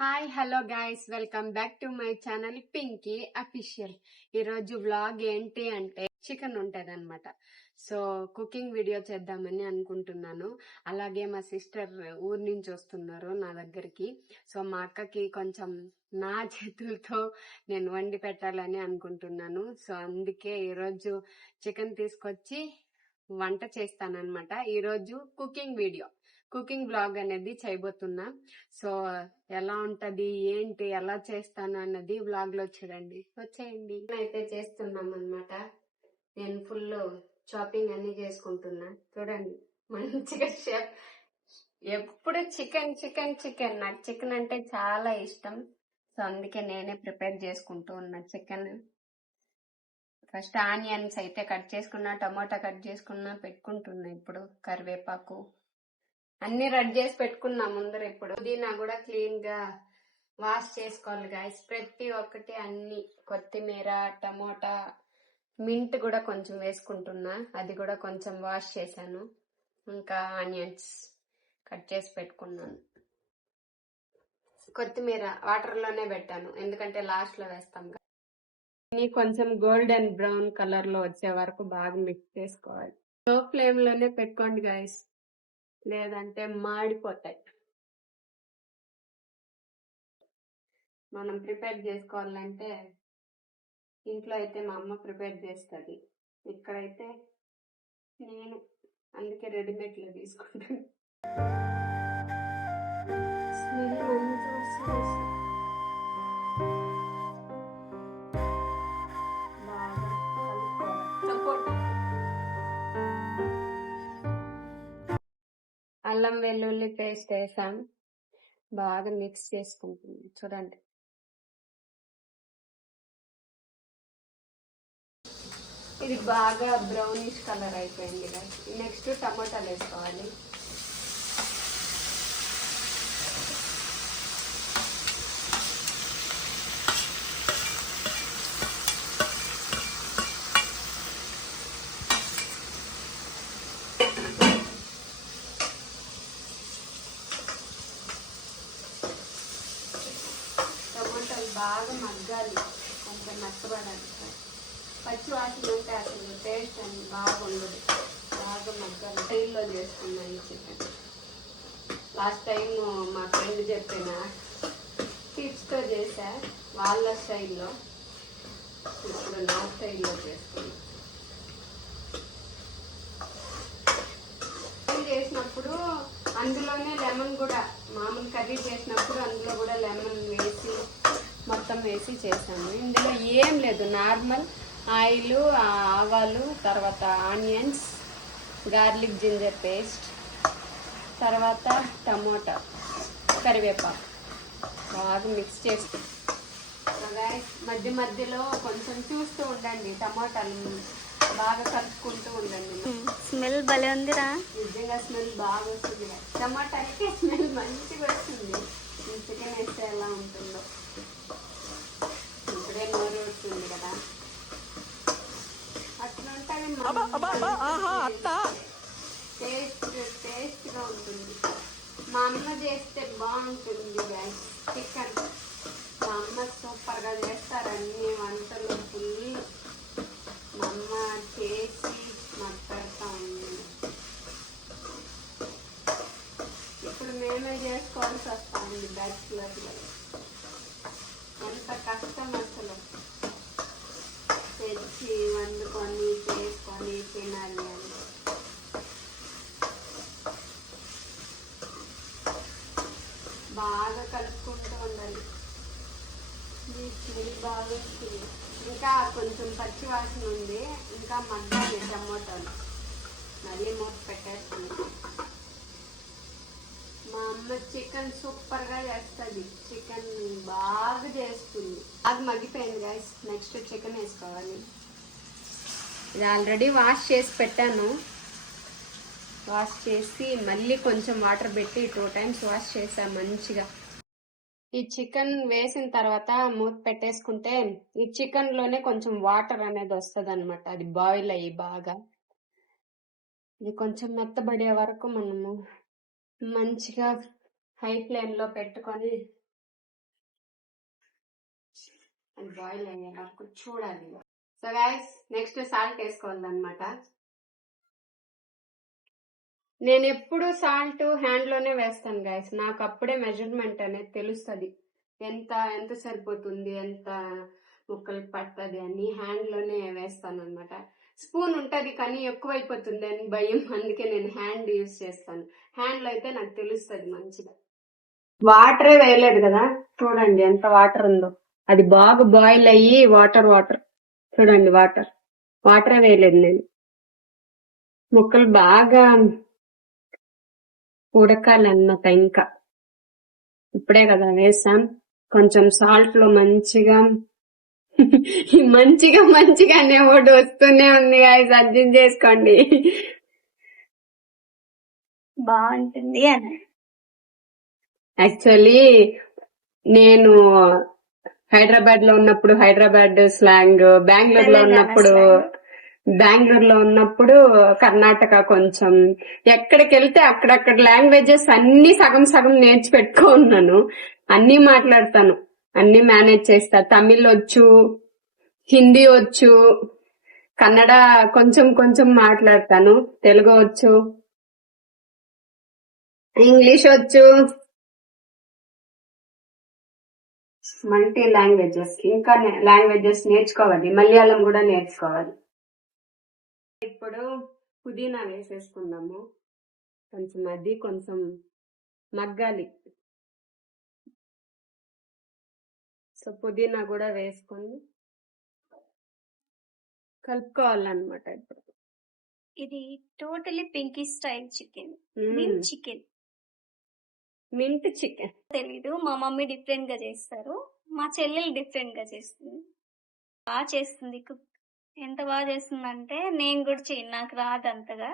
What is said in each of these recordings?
Hi hello guys, welcome back to my channel Pinky official. ఈరోజు vlog ఏంటి అంటే chicken ఉంటది అనమాట. సో కుకింగ్ వీడియో చేద్దామని అనుకుంటున్నాను. అలాగే మా సిస్టర్ ఊరి నుంచి వస్తున్నారు నా దగ్గరికి. సో మా అక్కకి కొంచెం నా చేతులతో నేను వండి పెట్టాలని అనుకుంటున్నాను. సో అందుకే ఈరోజు చికెన్ తీసుకొచ్చి వంట చేస్తానన్నమాట. ఈరోజు కుకింగ్ బ్లాగ్ అనేది చేయబోతున్నా. సో ఎలా ఉంటది ఏంటి ఎలా చేస్తాను అన్నది బ్లాగ్ లో వచ్చేయండి. అయితే చేస్తున్నాం అనమాట. నేను ఫుల్ షాపింగ్ అన్ని చేసుకుంటున్నా. చూడండి మంచిగా షెఫ్. ఎప్పుడు చికెన్ చికెన్ చికెన్, నాకు చికెన్ అంటే చాలా ఇష్టం. సో అందుకే నేనే ప్రిపేర్ చేసుకుంటూ ఉన్నా చికెన్. ఫస్ట్ ఆనియన్స్ అయితే కట్ చేసుకున్నా, టమాటా కట్ చేసుకున్నా పెట్టుకుంటున్నా. ఇప్పుడు కరివేపాకు అన్ని రెడీ చేసి పెట్టుకున్నా ముందర. ఇప్పుడు పుదీనా కూడా క్లీన్ గా వాష్ చేసుకోవాలి గాయస్. ప్రతి ఒక్కటి అన్ని కొత్తిమీర, టమోటా, మింట్ కూడా కొంచెం వేసుకుంటున్నా. అది కూడా కొంచెం వాష్ చేశాను. ఇంకా ఆనియన్స్ కట్ చేసి పెట్టుకున్నాను. కొత్తిమీర వాటర్ లోనే పెట్టాను, ఎందుకంటే లాస్ట్ లో వేస్తాం. కొంచెం గోల్డెన్ బ్రౌన్ కలర్ లో వచ్చే వరకు బాగా మిక్స్ చేసుకోవాలి. లో ఫ్లేమ్ లోనే పెట్టుకోండి గాయస్, లేదంటే మాడిపోతాయి. మనం ప్రిపేర్ చేసుకోవాలంటే ఇంట్లో అయితే మా అమ్మ ప్రిపేర్ చేస్తుంది, ఇక్కడైతే నేను అందుకే రెడీమేడ్లో తీసుకుంటాను. అల్లం వెల్లుల్లి పేస్ట్ వేసాం, బాగా మిక్స్ చేసుకుంటుంది. చూడండి ఇది బాగా బ్రౌనిష్ కలర్ అయిపోయింది. నెక్స్ట్ టమాటాలు వేసుకోవాలి. టమాటాలు బాగా మగ్గాలి, కొంచెం మెత్తబడాలి. పచ్చి వాసన ఉంటే అసలు టేస్ట్ అని బాగుండదు. బాగా మగ్గాలి. స్టైల్లో చేసుకున్నాను ఈ చికెన్. లాస్ట్ టైం మా ఫ్రెండ్ చెప్పిన టిప్స్తో చేశా వాళ్ళ స్టైల్లో. ఇప్పుడు నా స్టైల్లో చేసుకున్నాను. చేసినప్పుడు అందులోనే లెమన్ కూడా, మామూలు కర్రీ చేసినప్పుడు అందులో కూడా లెమన్ వేసి మొత్తం వేసి చేశాను. ఇందులో ఏం లేదు, నార్మల్ ఆయిల్, ఆవాలు, తర్వాత ఆనియన్స్, గార్లిక్ జింజర్ పేస్ట్, తర్వాత టమోటా, కరివేపాకు బాగా మిక్స్ చేసి మధ్య మధ్యలో కొంచెం చూస్తూ ఉండండి. టమాటాలు బాగా కలుపుకుంటూ ఉండండి. స్మెల్ భలే ఉందిరా, నిజంగా స్మెల్ బాగా వస్తుంది. టమాటాకి స్మెల్ మంచిగా వస్తుంది. చికెన్ వేస్తే ఎలా ఉంటుందో ఇప్పుడే నోరు వస్తుంది కదా. అట్లా టేస్ట్గా ఉంటుంది. మా అమ్మ చేస్తే బాగుంటుంది గైస్ చికెన్. మా అమ్మ సూపర్గా చేస్తారు అన్ని వంటలు. ఫుల్ మా అమ్మ చేసి మాకు పెడతా ఉంది. ఇప్పుడు మేమే చేసుకోవాల్సి వస్తా ఉంది బ్యాచులర్లో. ఎంత కష్టం అసలు, తెచ్చి వండుకొని చేసుకొని తినాలి అని. బాగా కలుపుకుంటూ ఉండాలి. స్మెల్ బాగా వస్తుంది. ఇంకా కొంచెం పచ్చి వాసన ఉంది, ఇంకా మగ్గాలి టమోటాలు. మళ్ళీ మూత పెట్టేస్తుంది. మా అమ్మ చికెన్ సూపర్గా చేస్తుంది. చికెన్ బాగా చేస్తుంది. అది మగ్గిపోయింది గైస్. నెక్స్ట్ చికెన్ వేసుకోవాలి. ఇది ఆల్రెడీ వాష్ చేసి పెట్టాను. వాష్ చేసి మళ్ళీ కొంచెం వాటర్ పెట్టి 2 times వాష్ చేసాను మంచిగా. ఈ చికెన్ వేసిన తర్వాత మూత పెట్టేసుకుంటే ఈ చికెన్ లోనే కొంచెం వాటర్ అనేది వస్తుంది అనమాట. అది బాయిల్ అయ్యి బాగా ఇది కొంచెం మెత్తబడే వరకు మనము మంచిగా హై ఫ్లేమ్ లో పెట్టుకొని అది బాయిల్ అయ్యే వరకు చూడాలి. సో గైస్ నెక్స్ట్ సాల్ట్ వేసుకోవాలన్నమాట. నేను ఎప్పుడు సాల్ట్ హ్యాండ్ లోనే వేస్తాను గైస్. నాకు అప్పుడే మెజర్మెంట్ అనేది తెలుస్తుంది, ఎంత ఎంత సరిపోతుంది, ఎంత ముక్కలకి పడుతుంది అని హ్యాండ్ లోనే వేస్తాను అనమాట. స్పూన్ ఉంటది కానీ ఎక్కువైపోతుంది అని భయం, అందుకే నేను హ్యాండ్ యూజ్ చేస్తాను. హ్యాండ్ లో అయితే నాకు తెలుస్తుంది మంచిగా. వాటరే వేయలేదు కదా, చూడండి ఎంత వాటర్ ఉందో. అది బాగా బాయిల్ అయ్యి వాటర్ చూడండి, వాటరే వేయలేదు నేను. ముక్కలు బాగా ఉడకాలన్నమాట. ఇంకా ఇప్పుడే కదా వేసాం, కొంచెం సాల్ట్ లో మంచిగానే ఒకటి వస్తూనే ఉంది గాయ్స్, అర్థం చేసుకోండి. బాగుంటుంది అని యాక్చువల్లీ నేను హైదరాబాద్ లో ఉన్నప్పుడు హైదరాబాద్ స్లాంగ్, బెంగళూరులో ఉన్నప్పుడు కర్ణాటక, కొంచెం ఎక్కడికి వెళ్తే అక్కడక్కడ లాంగ్వేజెస్ అన్ని సగం నేర్చి పెట్టుకున్నాను. అన్ని మాట్లాడతాను, అన్ని మేనేజ్ చేస్తా. తమిళ్ వచ్చు, హిందీ వచ్చు, కన్నడ కొంచెం మాట్లాడతాను, తెలుగు వచ్చు, ఇంగ్లీష్ వచ్చు, మల్టీ లాంగ్వేజెస్. ఇంకా లాంగ్వేజెస్ నేర్చుకోవాలి, మలయాళం కూడా నేర్చుకోవాలి. ఇప్పుడు పుదీనా వేసేసుకుందాము. కొంచెం మగ్గాలి. సో పుదీనా కూడా వేసుకొని కలుపుకోవాలన్నమాట. ఇప్పుడు ఇది totally Pinky style chicken, mint chicken. తెలీదు, మా మమ్మీ డిఫరెంట్ గా చేస్తారు, మా చెల్లెలు డిఫరెంట్ గా చేస్తుంది. బాగా చేస్తుంది కుక్. ఎంత బాగా చేస్తుంది అంటే నేను కూడా నాకు రాదు అంతగా.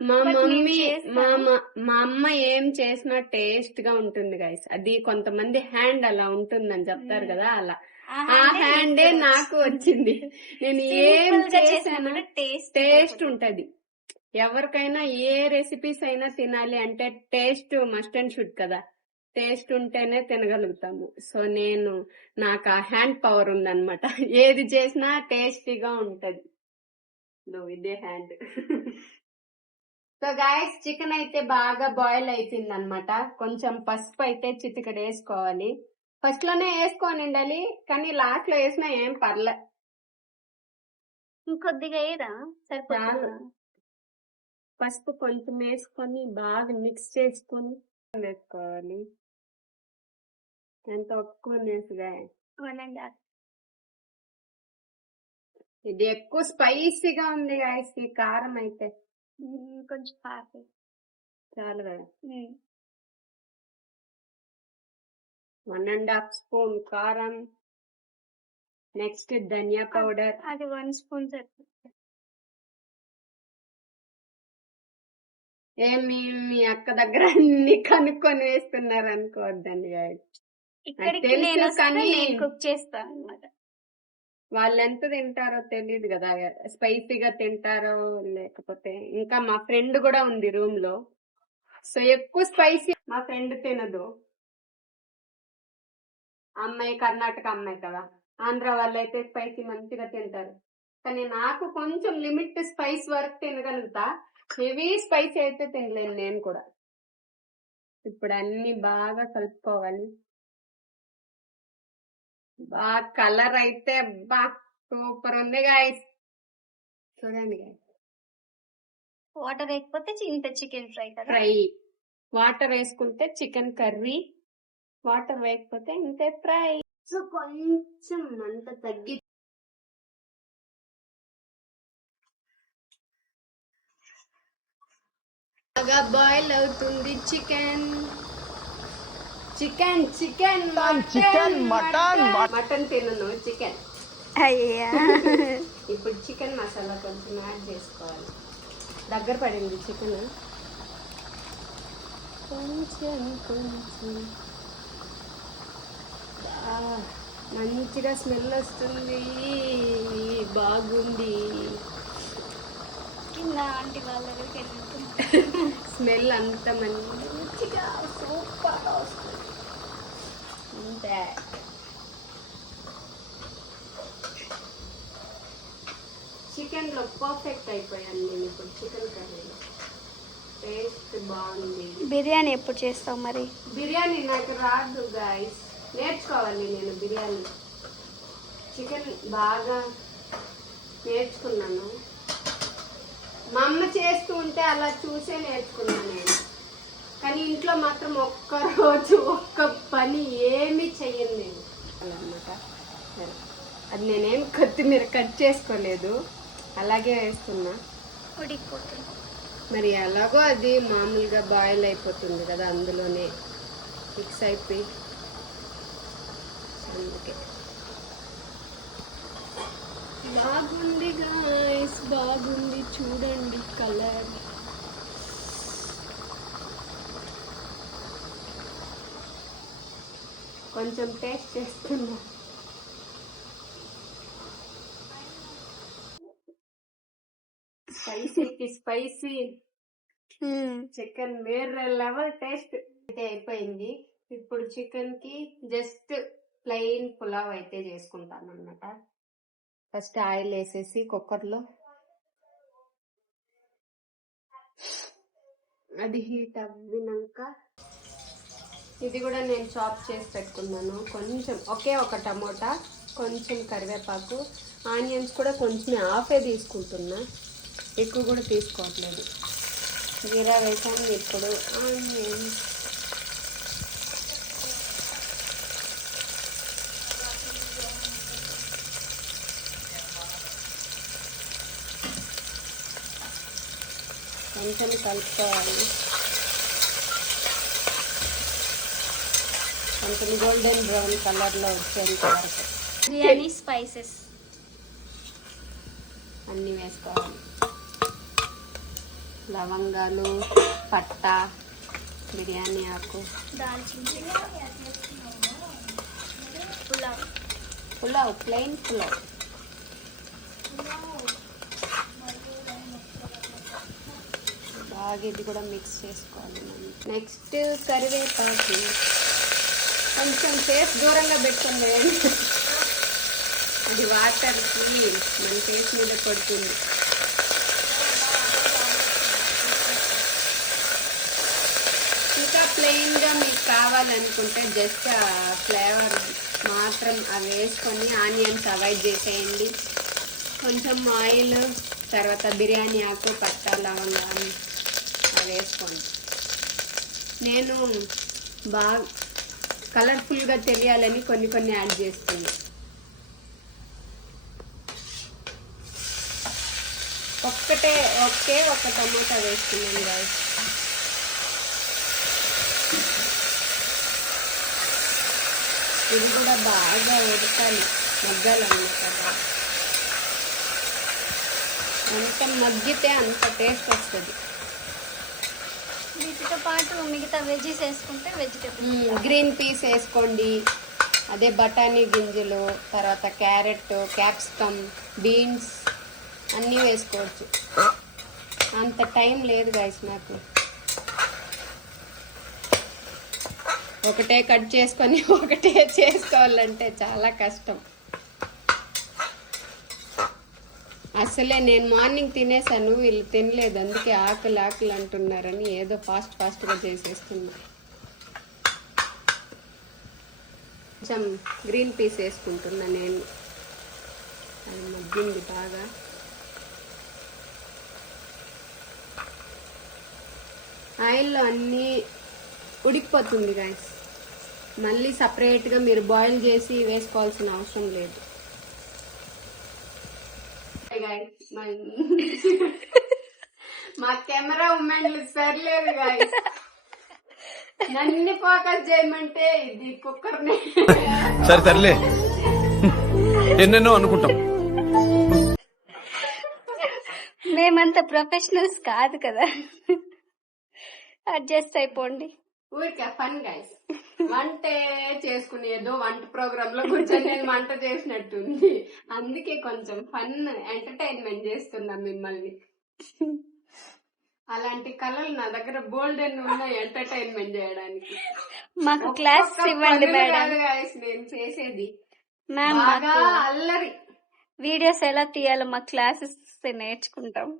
మా But నేను మమ్మీ చేస్తాను. మా అమ్మ ఏం చేసినా టేస్ట్ గా ఉంటుంది గైస్. అది కొంతమంది హ్యాండ్ అలా ఉంటుందని చెప్తారు కదా, అలా ఆ హ్యాండే నాకు వచ్చింది. నేను ఏం చేసాను టేస్ట్ ఉంటది. ఎవరికైనా ఏ రెసిపీస్ అయినా తినాలి అంటే టేస్ట్ మస్ట్ అండ్ షుడ్ కదా, టేస్ట్ ఉంటేనే తినగలుగుతాము. సో నాకు ఆ హ్యాండ్ పవర్ ఉందన్నమాట. ఏది చేసినా టేస్టీగా ఉంటది. ఇదే హ్యాండ్. సో గాయస్ చికెన్ అయితే బాగా బాయిల్ అయిపోయింది అనమాట. కొంచెం పసుపు అయితే చిటికెడు వేసుకోవాలి. ఫస్ట్ లోనే వేసుకొని ఉండాలి, కానీ లాస్ట్ లో వేసినా ఏం పర్లే. ఇంకొద్దిగా ఏదా సరిపోతుందా? పసుపు కొంచెం వేసుకొని బాగా మిక్స్ చేసుకొని వేసుకోవాలి. ఎంత ఎక్కువ వేసుగా. 1.5. ఇది ఎక్కువ స్పైసీగా ఉంది గాయస్, ఈ కారం అయితే కొంచెం హాఫ్ చాలు కదా. 1.5 స్పూన్ కారం. నెక్స్ట్ ధనియా పౌడర్, అది 1 స్పూన్ సరిపోతుంది. మీ అక్క దగ్గర అన్ని కనుక్కొని వేస్తున్నారు అనుకోవద్దండి. ఇక్కడికి తెలుసు నేను వస్తే కానీ నేను కుక్ చేస్తాను అన్నమాట. వాళ్ళు ఎంత తింటారో తెలియదు కదా, స్పైసీగా తింటారో లేకపోతే. ఇంకా మా ఫ్రెండ్ కూడా ఉంది రూమ్ లో, సో ఎక్కువ స్పైసీ మా ఫ్రెండ్ తినదు. అమ్మాయి కర్ణాటక అమ్మాయి కదా, ఆంధ్ర వాళ్ళు అయితే స్పైసీ మంచిగా తింటారు. కానీ నాకు కొంచెం లిమిట్ స్పైస్ వరకు తినగలుగుతా, హెవీ స్పైసీ అయితే తినలేను నేను కూడా. ఇప్పుడు అన్ని బాగా కలుపుకోవాలి. బాగా కలర్ అయితే సూపర్ ఉంది గాయస్, చూడండి గాయస్. వాటర్ వేయకపోతే ఇంత చికెన్ ఫ్రై కదా. ఫ్రై వాటర్ వేసుకుంటే చికెన్ కర్రీ, వాటర్ వేయకపోతే ఇంతే ఫ్రై. సో కొంచెం అంత తగ్గి బాగా బాయిల్ అవుతుంది చికెన్. మటన్ తినను, చికెన్. అయ్యా ఇప్పుడు చికెన్ మసాలా కొంచెం యాడ్ చేసుకోవాలి. దగ్గర పడింది చికెన్, కొంచెం మంచిగా స్మెల్ వస్తుంది, బాగుంది. కింద ఆంటీ వాళ్ళ దగ్గరికి వెళ్ళి స్మెల్ అంత మంచిగా సూపర్ వస్తుంది. అంతే చికెన్ లో పర్ఫెక్ట్ అయిపోయాను నేను ఇప్పుడు చికెన్ కర్రీలో. టేస్ట్ బాగుంది. బిర్యానీ ఎప్పుడు చేస్తావు మరి? బిర్యానీ నాకు రాదు గాయస్, నేర్చుకోవాలి నేను బిర్యానీ. చికెన్ బాగా నేర్చుకున్నాను, మా అమ్మ చేస్తూ ఉంటే అలా చూసే నేర్చుకున్నాను నేను. కానీ ఇంట్లో మాత్రం ఒక్కరోజు ఒక్క పని ఏమీ చెయ్యను నేను అన్నమాట. అది నేనేం కొత్తిమీర కట్ చేసుకోలేదు, అలాగే వేస్తున్నా. ఉడికిపోతుంది మరి ఎలాగో అది మామూలుగా బాయిల్ అయిపోతుంది కదా, అందులోనే మిక్స్ అయిపోయి, అందుకే బాగుంది గాయ్స్, బాగుంది చూడండి కలర్. కొంచెం టేస్ట్ చేస్తున్నా. స్పైసీకి స్పైసీ చికెన్ వేరే లెవెల్ టేస్ట్ అయితే అయిపోయింది. ఇప్పుడు చికెన్ కి జస్ట్ ప్లెయిన్ పులావ్ అయితే చేసుకుంటాను అన్నమాట. ఫస్ట్ ఆయిల్ వేసేసి కుక్కర్లో అది హీట్ అవ్వినాక ఇది కూడా నేను చాప్ చేసి పెట్టుకున్నాను. కొంచెం ఒక టమోటా, కొంచెం కరివేపాకు, ఆనియన్స్ కూడా కొంచెం హాఫే తీసుకుంటున్నా, ఎక్కువ కూడా తీసుకోవట్లేదు. జీరా వేసాను. ఇప్పుడు ఆనియన్స్, కొంచెం కలుపుకోవాలి. కొంచెం గోల్డెన్ బ్రౌన్ కలర్లో వచ్చేంత వరకు బిర్యానీ స్పైసెస్ అన్నీ వేసుకోవాలి. లవంగాలు, పట్ట, బిర్యానీ ఆకు, దాల్చిన పులావ్, పులావ్ ప్లెయిన్ పులావ్. బాగా ఇది కూడా మిక్స్ చేసుకోవాలి. నెక్స్ట్ కరివేపాకు కొంచెం ఫేస్ దూరంగా పెట్టుకుంది, అది వాటర్కి మన ఫేస్ మీద పడుతుంది. ఇంకా ప్లెయిన్గా మీకు కావాలనుకుంటే జస్ట్ ఫ్లేవర్ మాత్రం అవి వేసుకొని ఆనియన్స్ అవాయిడ్ చేసేయండి. కొంచెం ఆయిల్, తర్వాత బిర్యానీ ఆకు, పట్ట, లవంగాలు అవి వేసుకోండి. నేను బాగా కలర్ఫుల్గా తెలియాలని కొన్ని యాడ్ చేస్తుంది. ఒక టమాటా వేసుకున్నాను గాయస్. ఇది కూడా బాగా ఉడకాలి, మగ్గాలన్నమాట. ఎంత మగ్గితే అంత టేస్ట్ వస్తుంది. వీటితో పాటు మిగతా వెజ్జెస్ వేసుకుంటే వెజిటేబుల్ గ్రీన్ పీస్ వేసుకోండి, అదే బఠానీ గింజలు, తర్వాత క్యారెట్, క్యాప్సికమ్, బీన్స్ అన్నీ వేసుకోవచ్చు. అంత టైం లేదు గైస్ నాకు, ఒకటే కట్ చేసుకొని ఒకటే చేసుకోవాలంటే చాలా కష్టం. అసలే నేను మార్నింగ్ తినేసాను, వీళ్ళు తినలేదు, అందుకే ఆకలి అంటున్నారని ఏదో ఫాస్ట్గా చేసేస్తున్నా. కొంచెం గ్రీన్ పీస్ వేసుకుంటున్నా నేను, అది మగ్గింది బాగా. ఆయిల్లో అన్నీ ఉడికిపోతుంది గాయస్, మళ్ళీ సపరేట్గా మీరు బాయిల్ చేసి వేసుకోవాల్సిన అవసరం లేదు. మా కెమెరా ఉమెన్లు సరిలేదు గాయస్, నన్ను ఫోకస్ చేయమంటే ఇది కుక్కర్ని. సరే తరలే, ఎన్నెన్నో అనుకుంటాం. మేమంతా ప్రొఫెషనల్స్ కాదు కదా, అడ్జస్ట్ అయిపోండి. ఊరికే ఫన్ గైస్, వంటే చేసుకుని ఏదో వంట ప్రోగ్రామ్ లో కూర్చొని నేను వంట చేసినట్టుంది, అందుకే కొంచెం ఫన్ ఎంటర్టైన్మెంట్ చేస్తున్నా మిమ్మల్ని. అలాంటి కళలు నా దగ్గర బోల్డెన్ ఉన్నాయి ఎంటర్టైన్మెంట్ చేయడానికి. మాకు క్లాస్ ఇవ్వండి మేడం. నేను చేసేది మ్యామ్ బాగా అల్లరి. వీడియోస్ ఎలా తీయాలో మాకు క్లాసెస్ వస్తే నేర్చుకుంటాం.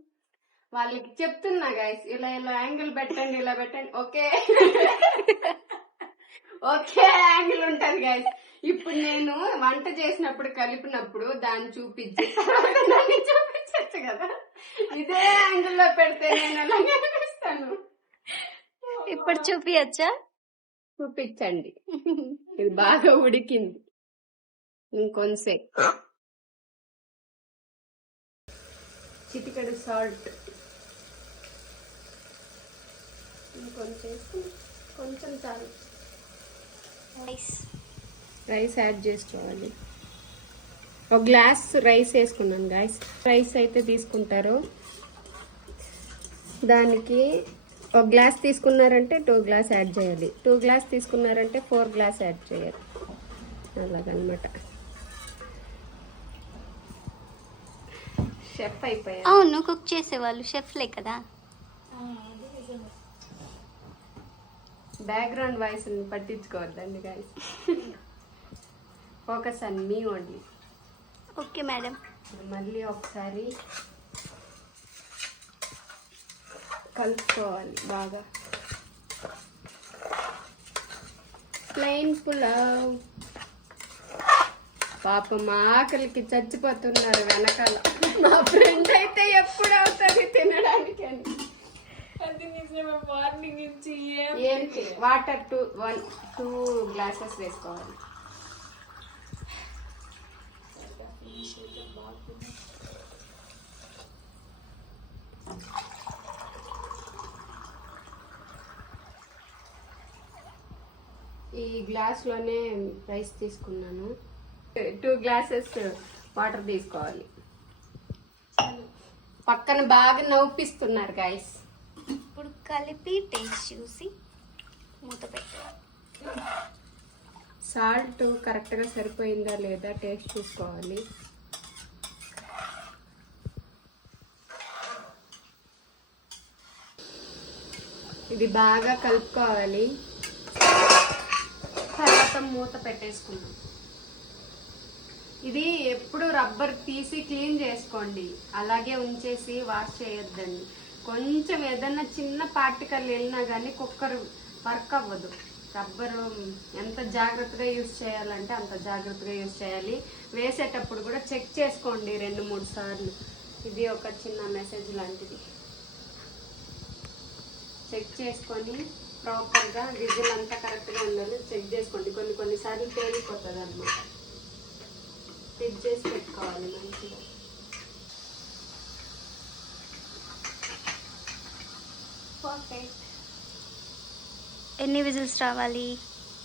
వాళ్ళకి చెప్తున్నా గైస్, ఇలా ఇలా యాంగిల్ పెట్టండి, ఇలా పెట్టండి, ఓకే ఓకే యాంగిల్ ఉంటది గైస్. ఇప్పుడు నేను వంట చేసినప్పుడు కలిపినప్పుడు దాన్ని చూపించి తర్వాత దాన్ని చూపించచ్చు కదా. ఇదే యాంగిల్ లో పెడితే నేను ఎలా కనిపిస్తాను? ఇప్పుడు చూపియచ్చా? చూపించండి. ఇది బాగా ఉడికింది, ఇంకొంచెం చిటికెడు సాల్ట్, ఇంకొంచెం కొంచెం చాలు. రైస్ యాడ్ చేసుకోవాలి. ఒక గ్లాస్ రైస్ వేసుకున్నాను గాయస్. రైస్ అయితే తీసుకుంటారు, దానికి ఒక గ్లాస్ తీసుకున్నారంటే 2 గ్లాస్ యాడ్ చేయాలి, 2 గ్లాస్ తీసుకున్నారంటే 4 గ్లాస్ యాడ్ చేయాలి, అలాగనమాట. షెఫ్ అయిపోయారు. అవును, కుక్ చేసేవాళ్ళు షెఫ్లే కదా. బ్యాక్గ్రౌండ్ వాయిస్ పట్టించుకోవద్దండి guys, focus on me only. Okay madam. మళ్ళీ ఒకసారి కలుపుకోవాలి బాగా. ప్లెయిన్ పులావ్. పాపం ఆకలికి చచ్చిపోతున్నారు వెనకాల. మా ఫ్రెండ్ అయితే ఎప్పుడు అవుతుంది తినడానికి అని. ఏంటి వాటర్ 2 గ్లాసెస్ వేసుకోవాలి. ఈ గ్లాస్ లోనే రైస్ తీసుకున్నాను. 2 గ్లాసెస్ వాటర్ తీసుకోవాలి. పక్కన బాగా నవ్విస్తున్నారు గైస్. ఇప్పుడు కలిపి టేస్ట్ చూసి మూత పెట్టాలి. సాల్ట్ కరెక్ట్ గా సరిపోయిందా లేదా టేస్ట్ చూసుకోవాలి. ఇది బాగా కలుపుకోవాలి. తర్వాత మూత పెట్టేసుకున్నాం. ఇది ఎప్పుడు రబ్బర్ తీసి క్లీన్ చేసుకోండి, అలాగే ఉంచేసి వాష్ చేయొద్దండి. కొంచెం ఏదన్నా చిన్న పార్టికల్ వెళ్ళినా కానీ కుక్కర్ వర్క్ అవ్వదు. రబ్బరు ఎంత జాగ్రత్తగా యూజ్ చేయాలంటే అంత జాగ్రత్తగా యూజ్ చేయాలి. వేసేటప్పుడు కూడా చెక్ చేసుకోండి 2-3 సార్లు. ఇది ఒక చిన్న మెసేజ్ లాంటిది. చెక్ చేసుకొని ప్రాపర్గా విజిల్ అంతా కరెక్ట్గా ఉండాలి చెక్ చేసుకోండి. కొన్నిసార్లు తేలిపోతుంది అన్నమాట. చెక్ చేసి పెట్టుకోవాలి మంచిగా. పర్ఫెక్ట్. ఎన్ని విజిల్స్ రావాలి?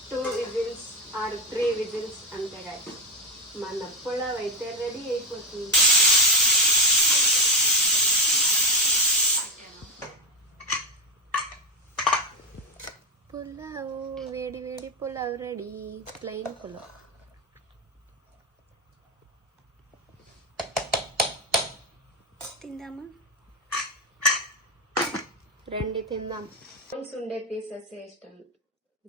2 విజిల్స్ ఆర్ 3 విజిల్స్ అంతే గాయస్. మన పులావ్ అయితే రెడీ అయిపోతుంది. పులావ్, వేడి వేడి పులావ్ రెడీ. ప్లెయిన్ పులావ్. తిందామా? రండి తిందాం. బోన్స్ ఉండే పీసెస్ ఇష్టం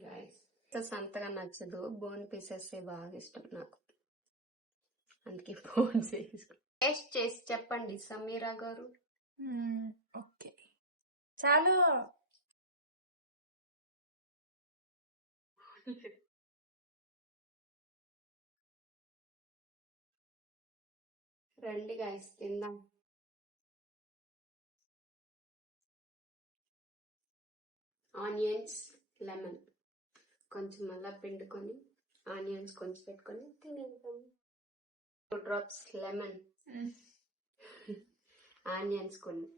గాయస్. పీసెస్ అంతగా నచ్చదు, బోన్ పీసెస్ బాగా ఇష్టం నాకు, అందుకే బోన్స్ టేస్ట్ చేసి చెప్పండి సమీరా గారు. ఓకే, చాలు. రండి గాయస్ తిందాం. ఆనియన్స్, లెమన్ కొంచెం అలా పిండుకొని ఆనియన్స్ కొంచెం పెట్టుకొని తినేద్దాం. 2 drops లెమన్, ఆనియన్స్ కొన్ని.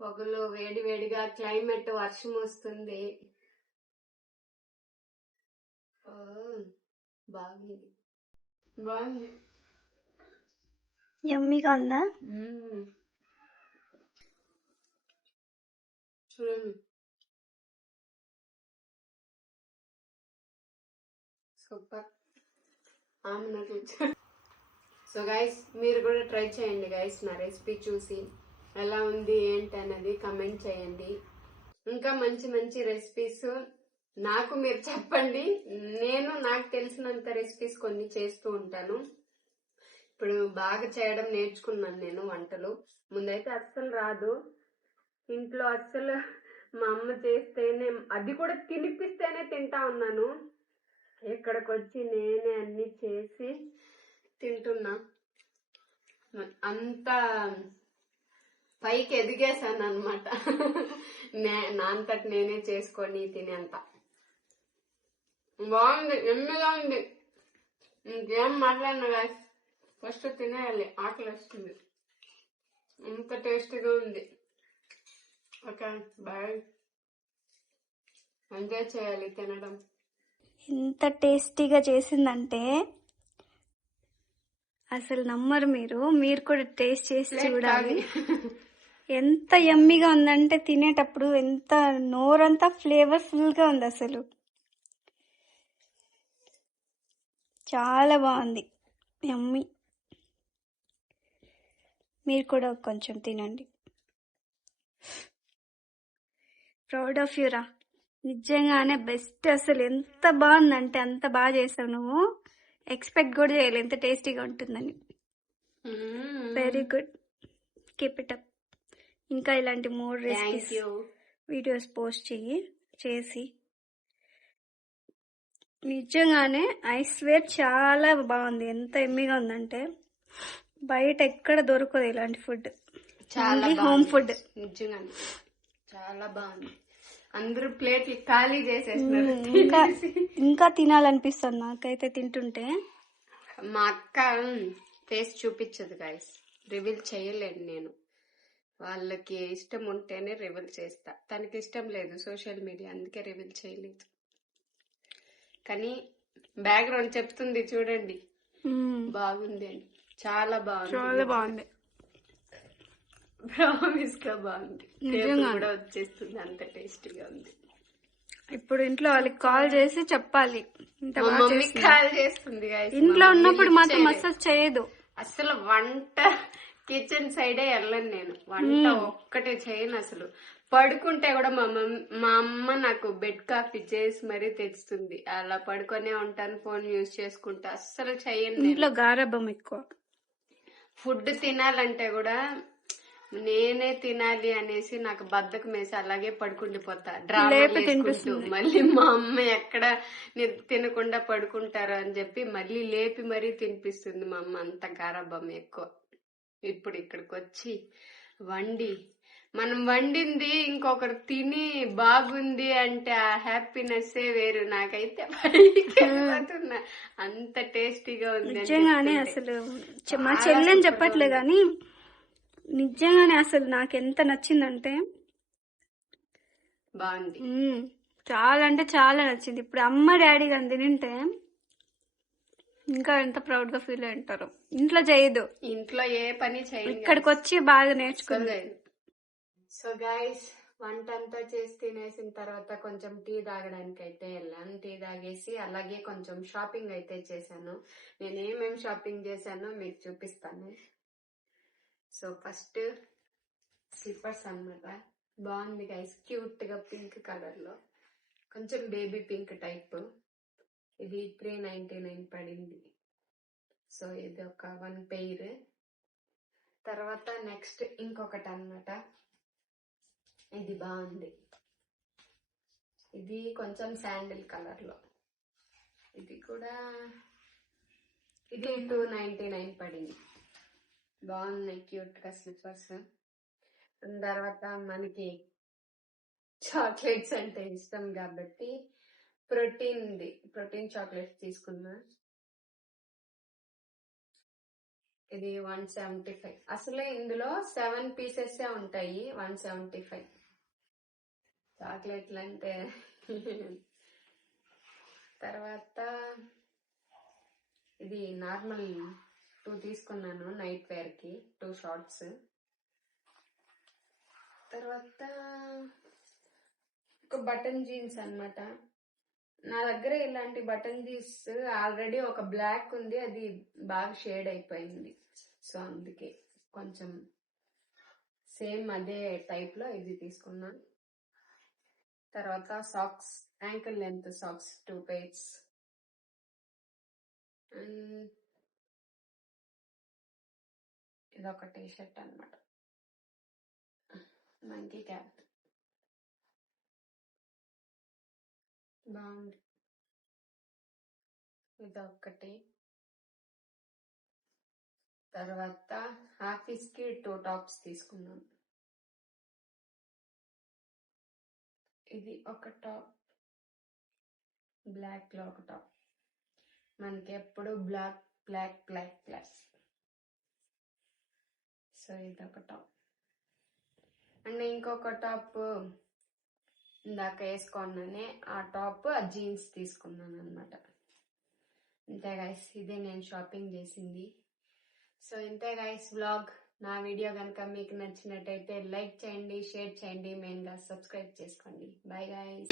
పొగలు వేడి వేడిగా, క్లైమేట్ వర్షం వస్తుంది. బాగుంది బాగుంది. యమ్మీగా ఉందా? చూడండి సూపర్. సో గైస్ మీరు కూడా ట్రై చేయండి గైస్. నా రెసిపీ చూసి ఎలా ఉంది ఏంటి అనేది కమెంట్ చేయండి. ఇంకా మంచి మంచి రెసిపీస్ నాకు మీరు చెప్పండి. నేను నాకు తెలిసినంత రెసిపీస్ కొన్ని చేస్తూ ఉంటాను. ఇప్పుడు బాగా చేయడం నేర్చుకున్నాను నేను వంటలు. ముందైతే అస్సలు రాదు. ఇంట్లో అస్సలు మా అమ్మ చేస్తేనే, అది కూడా తినిపిస్తేనే తింటా ఉన్నాను. ఇక్కడికి వచ్చి నేనే అన్ని చేసి తింటున్నా. అంత పైకి ఎదిగేసాను అనమాట. నా అంతటి నేనే చేసుకొని తినేంత బాగుంది, ఎమ్మిగా ఉంది. ఇంకేం మాట్లాడినా గాయస్, ఫస్ట్ తినేయాలి, ఆకలి వస్తుంది. ఇంత టేస్టీగా ఉంది. Okay bye. ఎంజాయ్ చేయాలి తినడం. ఎంత టేస్టీగా చేసిందంటే అసలు నమ్మరు మీరు కూడా టేస్ట్ చేసి ప్లేట్ చూడాలి. ఖాళీ. ఎంత యమ్మీగా ఉందంటే తినేటప్పుడు ఎంత నోరంతా ఫ్లేవర్ఫుల్ గా ఉంది. అసలు చాలా బాగుంది, యమ్మీ. మీరు కూడా కొంచెం తినండి. ప్రౌడ్ ఆఫ్ యూరా, నిజంగానే బెస్ట్. అసలు ఎంత బాగుందంటే అంత బాగా చేసావు నువ్వు. ఎక్స్పెక్ట్ కూడా చేయలేదు ఎంత టేస్టీగా ఉంటుందని. Very good, keep it up. ఇంకా ఇలాంటి more thank recipes you. Videos post చేసి నిజంగానే ఐ స్వేర్ చాలా బాగుంది. ఎంత ఎమ్మిగా ఉందంటే బయట ఎక్కడ దొరకదు ఇలాంటి ఫుడ్. చాలా హోమ్ బాగుంది ఫుడ్. నిజంగా, చాలా బాగుంది. అందరూ ప్లేట్లు ఖాళీ చేసేస్తున్నారు. ఇంకా తినాలనిపిస్తుంది నాకైతే తింటుంటే. మా అక్క ఫేస్ చూపించదు గాయస్, రివీల్ చేయలేను నేను. వాళ్ళకి ఇష్టం ఉంటేనే రివీల్ చేస్తా. తనకి ఇష్టం లేదు సోషల్ మీడియా, అందుకే రివీల్ చేయలేదు. కానీ బ్యాక్గ్రౌండ్ చెప్తుంది చూడండి, బాగుంది అని. చాలా బాగుంది. ప్రామిస్ గా బాగుంది. టేబుల్ కూడా వచ్చేస్తుంది, అంత టేస్టీగా ఉంది. ఇప్పుడు ఇంట్లో వాళ్ళకి కాల్ చేసి చెప్పాలి. మా మమ్మీ కాల్ చేస్తుంది guys. ఇంట్లో ఉన్నప్పుడు మాత్రం అస్సలు చేయదు. అసలు వంట కిచెన్ సైడే వెళ్ళను నేను. వంట ఒక్కటే చేయను అసలు. పడుకుంటే కూడా మా అమ్మ నాకు బెడ్ కాఫీ చేసి మరీ తెచ్చుతుంది. అలా పడుకొనే ఉంటాను, ఫోన్ యూజ్ చేసుకుంటా. అస్సలు చేయను. ఇంట్లో గారాబం ఎక్కువ. ఫుడ్ తినాలంటే కూడా నేనే తినాలి అనేసి నాకు బద్దకం వేసి అలాగే పడుకుండిపోతా. డ్రామా చేసుకుంటూ మళ్ళీ మా అమ్మ ఎక్కడ తినకుండా పడుకుంటారు అని చెప్పి మళ్ళీ లేపి మరీ తినిపిస్తుంది మా అమ్మ. అంత గారాబం ఎక్కువ. ఇప్పుడు ఇక్కడికి వచ్చి వండి, మనం వండింది ఇంకొకరు తిని బాగుంది అంటే ఆ హ్యాపీనెస్ వేరు. నాకైతే వెళ్ళిపోతున్నా, అంత టేస్టీగా ఉంది. నిజంగానే అసలు మా చెల్లెని చెప్పట్లే గాని నిజంగానే అసలు నాకు ఎంత నచ్చిందంటే బాగుంది. చాలా అంటే చాలా నచ్చింది. ఇప్పుడు అమ్మ డాడీ కానీ తింటే ఇంకా ఎంత ప్రౌడ్ గా ఫీల్ అయ్యింటారు. ఇంట్లో చేయదు, ఇంట్లో ఏ పని చేయదు, ఇక్కడికి వచ్చి బాగా నేర్చుకుంది. సో గైస్, వంట అంతా చేసి తినేసిన తర్వాత కొంచెం టీ తాగడానికి అయితే వెళ్ళాను. టీ తాగేసి అలాగే కొంచెం షాపింగ్ అయితే చేశాను. నేను ఏమేమి షాపింగ్ చేశానో మీకు చూపిస్తాను. సో ఫస్ట్ స్లిప్పర్స్ అన్నమాట. బాగుంది గైస్, క్యూట్ గా పింక్ కలర్ లో, కొంచెం బేబీ పింక్ టైప్. ఇది 399 పడింది. సో ఇది ఒక 1 పెయిర్. తర్వాత నెక్స్ట్ ఇంకొకటి అన్నమాట. ఇది బాగుంది, ఇది కొంచెం శాండిల్ కలర్ లో. ఇది కూడా ఇది 299 పడింది. బాగున్నాయి క్యూట్ గా స్లిప్పర్స్. తర్వాత మనకి చాక్లెట్స్ అంటే ఇష్టం కాబట్టి ప్రోటీన్ చాక్లెట్స్ తీసుకున్నా. ఇది 175. అసలే ఇందులో 7 పీసెస్ ఉంటాయి. 175 చాక్లెట్లు అంటే. తర్వాత ఇది నార్మల్ 2 తీసుకున్నాను నైట్ వేర్ కి, 2 షార్ట్స్. తర్వాత ఒక బటన్ జీన్స్ అన్నమాట. నా దగ్గర ఇలాంటి బటన్ జీన్స్ ఆల్రెడీ ఒక బ్లాక్ ఉంది, అది బాగా షేడ్ అయిపోయింది. సో అందుకే కొంచెం సేమ్ అదే టైప్ లో ఇది తీసుకున్నా. తర్వాత socks, ankle length socks 2 pairs. ఇదొక టీ షర్ట్ అనమాట, మంకీ క్యాప్, బాగుంది. ఇదొకటి. తర్వాత ఆఫీస్ కి 2 టాప్స్ తీసుకున్నాను. ఇది ఒక టాప్, బ్లాక్ లో ఒక టాప్. మనకి ఎప్పుడు black black black black. So ఇదొక టాప్. అండ్ ఇంకొక టాప్ ఇందాక వేసుకున్నానే, ఆ టాప్ ఆ జీన్స్ తీసుకున్నాను అనమాట. ఇంతే గైస్, ఇదే నేను షాపింగ్ చేసింది. సో ఇంతే గైస్ వ్లాగ్. నా వీడియో కనుక మీకు నచ్చినట్టయితే లైక్ చేయండి, షేర్ చేయండి, మెయిన్గా సబ్స్క్రైబ్ చేసుకోండి. Bye guys.